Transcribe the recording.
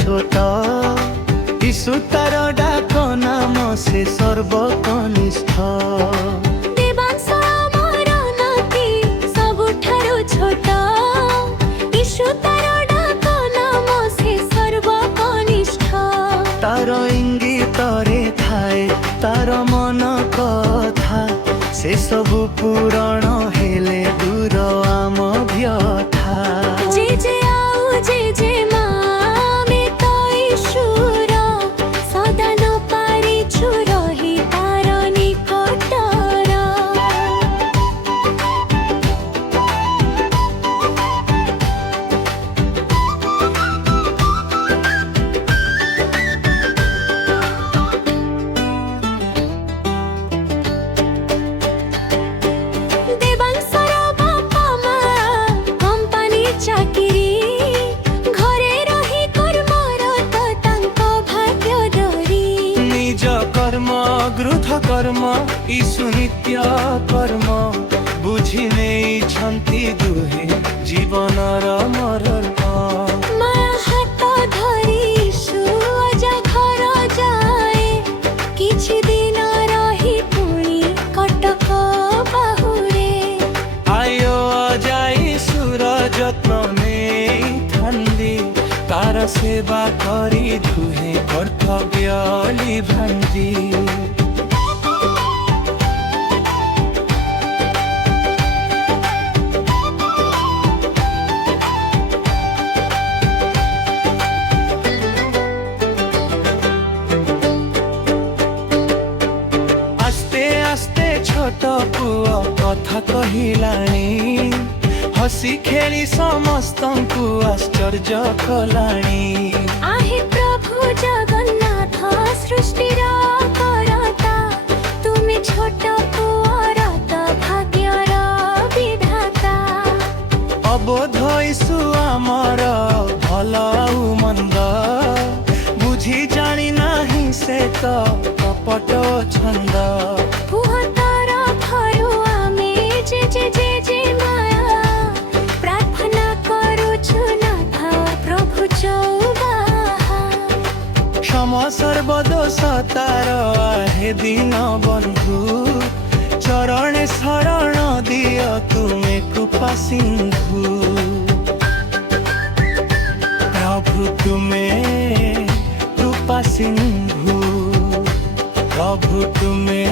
ছোট যিশু তার ডাক নাম সে সর্বকনিষ্ঠ ଦେବାଂଶ ଆମର ନାତି ସବୁଠାରୁ ଛୋଟ ଈଶୁ ତାର ଡାକ ନାମ ସେ ସର୍ବକନିଷ୍ଠ তার ইঙ্গিতরে থায়ে তার মন কথা সে সবু পূরণ হেলে দূর আম ব্যথা जे आउ जे मा ଆମେ ତ ଈଶୁର ସଦା ନ ପାରିଛୁ ରହି ତାର ନିକଟର ଦେବାଂଶର ବାପା ମା କମ୍ପାନୀ ଚାକିରି ଘରେ ରହି କର୍ମରତ ତାଙ୍କ ଭାଗ୍ୟ ଧରି নিজ কর্ম গৃহ কর্ম ইসু নিত্য কর্ম বুঝি নেইছন্তি দুহে জীবনর মর্ম ମାଆ ହାତ ଧରି ଈଶୁ ଅଜା ଘର ଯାଏ କିଛି ଦିନ ରହି ପୁଣି କଟକ ବାହୁରେ আয় যাই সুর যত্ন নেইথান্তি তার সেবা করি দুহে কর্তব্য লিভান্তি আস্তে আস্তে ছোট পুଅ কথা কহিলাଣି হসি খেলি ସମସ୍ତଙ୍କୁ ଆଶ୍ଚର୍ଯ୍ୟ କଲାଣି आहे प्रभु जगन्नाथ सृष्टिर करता तुमे छोट पुअर त भाग्यर विधाता অবোধ ইসু আমার ভাল ଆଉ মন্দ বুঝি জানি নাহি সে তো কপট ছন্দ पुहतर घरु आमे जे माया प्रार्थना करुछु नाथ प्रभु चौबाहा ক্ষম সর্বদোষ তার আহে দিন বন্ধু চরণে শরণ দিও তুমি কৃপা সিন্ধু প্রভু তুমি কৃপা সিন্ধু প্রভু তুমি